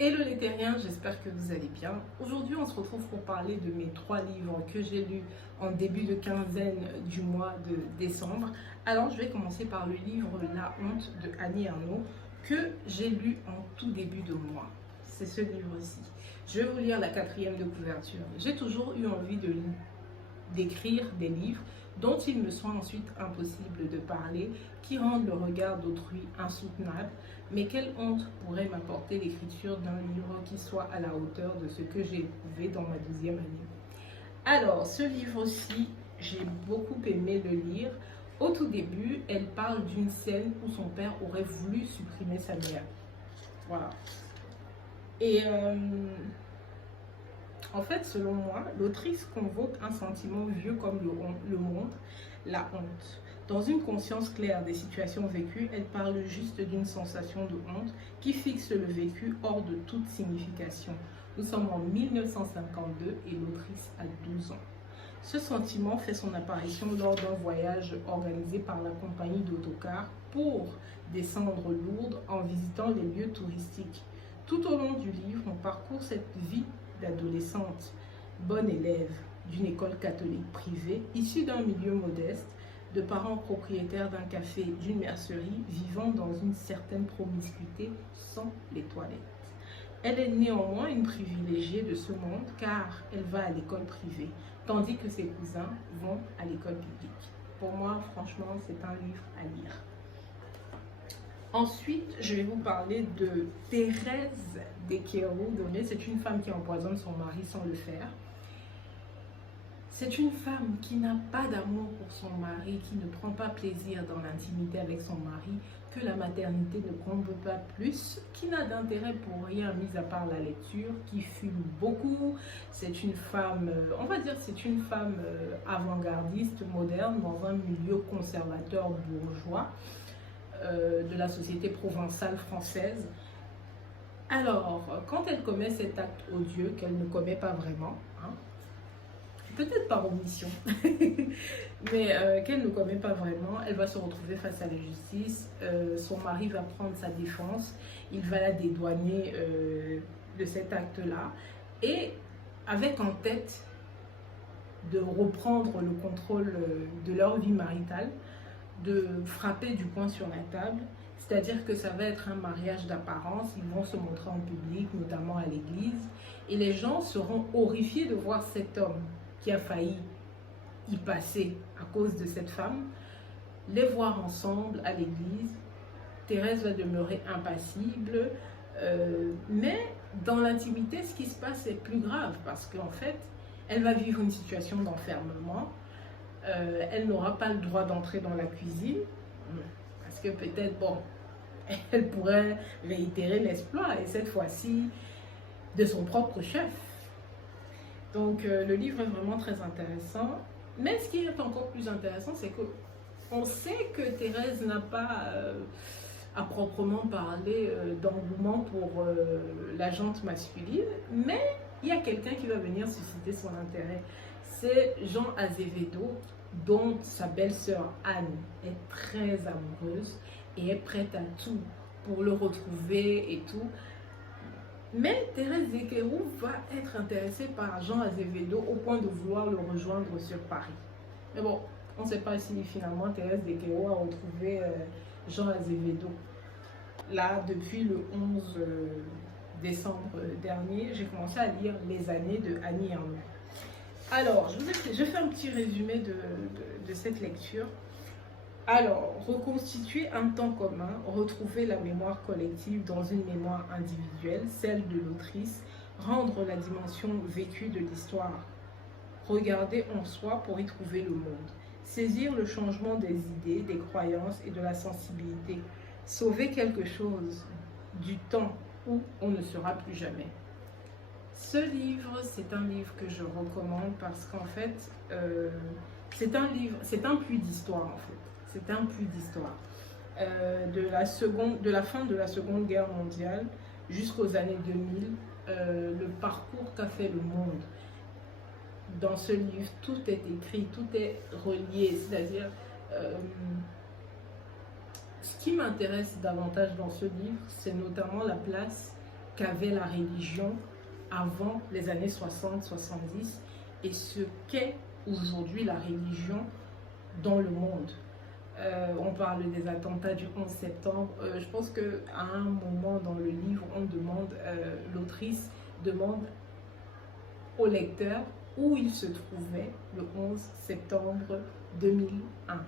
Hello les terriens, j'espère que vous allez bien. Aujourd'hui, on se retrouve pour parler de mes 3 livres que j'ai lus en début de quinzaine du mois de décembre. Alors, je vais commencer par le livre La honte de Annie Ernaux que j'ai lu en tout début de mois. C'est ce livre-ci. Je vais vous lire la 4e de couverture. J'ai toujours eu envie d'écrire des livres dont il me soit ensuite impossible de parler, qui rendent le regard d'autrui insoutenable. Mais quelle honte pourrait m'apporter l'écriture d'un livre qui soit à la hauteur de ce que j'ai éprouvé dans ma 12e année. Alors, ce livre-ci, j'ai beaucoup aimé le lire. Au tout début, elle parle d'une scène où son père aurait voulu supprimer sa mère. Voilà. Et en fait, selon moi, l'autrice convoque un sentiment vieux comme le monde, la honte. Dans une conscience claire des situations vécues, elle parle juste d'une sensation de honte qui fixe le vécu hors de toute signification. Nous sommes en 1952 et l'autrice a 12 ans. Ce sentiment fait son apparition lors d'un voyage organisé par la compagnie d'autocar pour descendre Lourdes en visitant les lieux touristiques. Tout au long du livre, on parcourt cette vie d'adolescente, bonne élève d'une école catholique privée, issue d'un milieu modeste, de parents propriétaires d'un café, d'une mercerie, vivant dans une certaine promiscuité sans les toilettes. Elle est néanmoins une privilégiée de ce monde car elle va à l'école privée, tandis que ses cousins vont à l'école publique. Pour moi, franchement, c'est un livre à lire. Ensuite, je vais vous parler de Thérèse Desqueraux. C'est une femme qui empoisonne son mari sans le faire. C'est une femme qui n'a pas d'amour pour son mari, qui ne prend pas plaisir dans l'intimité avec son mari, que la maternité ne comble pas plus, qui n'a d'intérêt pour rien mis à part la lecture, qui fume beaucoup. C'est une femme, on va dire, c'est une femme avant-gardiste, moderne, dans un milieu conservateur bourgeois de la société provençale française. Alors, quand elle commet cet acte odieux qu'elle ne commet pas vraiment, hein, peut-être par omission, mais qu'elle ne commet pas vraiment, elle va se retrouver face à la justice. Son mari va prendre sa défense, il va la dédouaner de cet acte-là, et avec en tête de reprendre le contrôle de leur vie maritale, de frapper du poing sur la table, c'est-à-dire que ça va être un mariage d'apparence, ils vont se montrer en public, notamment à l'église, et les gens seront horrifiés de voir cet homme qui a failli y passer à cause de cette femme, les voir ensemble à l'église. Thérèse va demeurer impassible, mais dans l'intimité, ce qui se passe est plus grave, parce qu'en fait, elle va vivre une situation d'enfermement. Elle n'aura pas le droit d'entrer dans la cuisine, parce que peut-être, bon, elle pourrait réitérer l'exploit, et cette fois-ci, de son propre chef. Donc, le livre est vraiment très intéressant. Mais ce qui est encore plus intéressant, c'est qu'on sait que Thérèse n'a pas, à proprement parler, d'engouement pour la gente masculine, mais il y a quelqu'un qui va venir susciter son intérêt. C'est Jean Azevedo, dont sa belle-sœur Anne est très amoureuse et est prête à tout pour le retrouver et tout. Mais Thérèse Desqueraux va être intéressée par Jean Azevedo au point de vouloir le rejoindre sur Paris. Mais bon, on ne sait pas si finalement Thérèse Desqueraux a retrouvé Jean Azevedo. Là, depuis le 11 décembre dernier, j'ai commencé à lire Les années de Annie Ernaux. Alors, je fais un petit résumé de cette lecture. Alors, reconstituer un temps commun, retrouver la mémoire collective dans une mémoire individuelle, celle de l'autrice, rendre la dimension vécue de l'histoire, regarder en soi pour y trouver le monde, saisir le changement des idées, des croyances et de la sensibilité, sauver quelque chose du temps où on ne sera plus jamais. Ce livre, c'est un livre que je recommande parce qu'en fait, c'est un puits d'histoire en fait. C'est un puits d'histoire. De la fin de la Seconde Guerre mondiale jusqu'aux années 2000, le parcours qu'a fait le monde. Dans ce livre, tout est écrit, tout est relié. C'est-à-dire, ce qui m'intéresse davantage dans ce livre, c'est notamment la place qu'avait la religion avant les années 60-70 et ce qu'est aujourd'hui la religion dans le monde. On parle des attentats du 11 septembre. Je pense qu'à un moment dans le livre, on demande, l'autrice demande au lecteur où il se trouvait le 11 septembre 2001.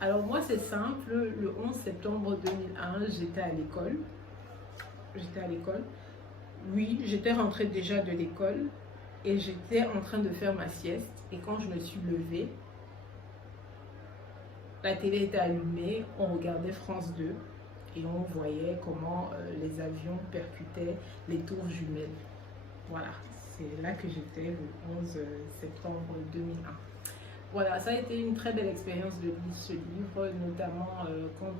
Alors moi c'est simple, le 11 septembre 2001, j'étais à l'école. Oui, j'étais rentrée déjà de l'école et j'étais en train de faire ma sieste. Et quand je me suis levée, la télé était allumée, on regardait France 2 et on voyait comment les avions percutaient les tours jumelles. Voilà, c'est là que j'étais le 11 septembre 2001. Voilà, ça a été une très belle expérience de lire ce livre, notamment quand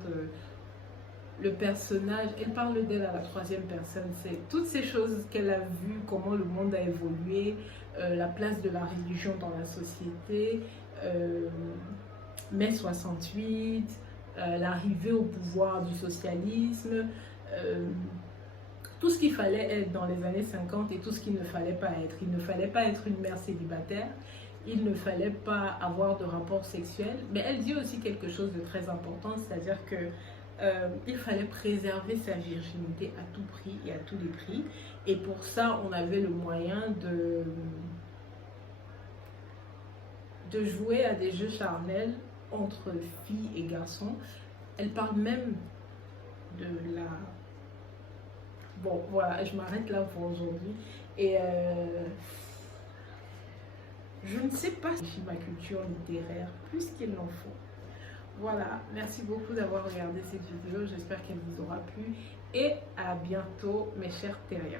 le personnage, elle parle d'elle à la troisième personne, c'est toutes ces choses qu'elle a vues, comment le monde a évolué, la place de la religion dans la société, mai 68, l'arrivée au pouvoir du socialisme, tout ce qu'il fallait être dans les années 50 et tout ce qu'il ne fallait pas être. Il ne fallait pas être une mère célibataire, il ne fallait pas avoir de rapport sexuel, mais elle dit aussi quelque chose de très important, c'est-à-dire que il fallait préserver sa virginité à tout prix et à tous les prix. Et pour ça, on avait le moyen de jouer à des jeux charnels entre filles et garçons. Elle parle même de la... Bon, voilà, je m'arrête là pour aujourd'hui. Et je ne sais pas si ma culture littéraire, plus qu'il n'en faut. Voilà, merci beaucoup d'avoir regardé cette vidéo, j'espère qu'elle vous aura plu et à bientôt mes chers terriens.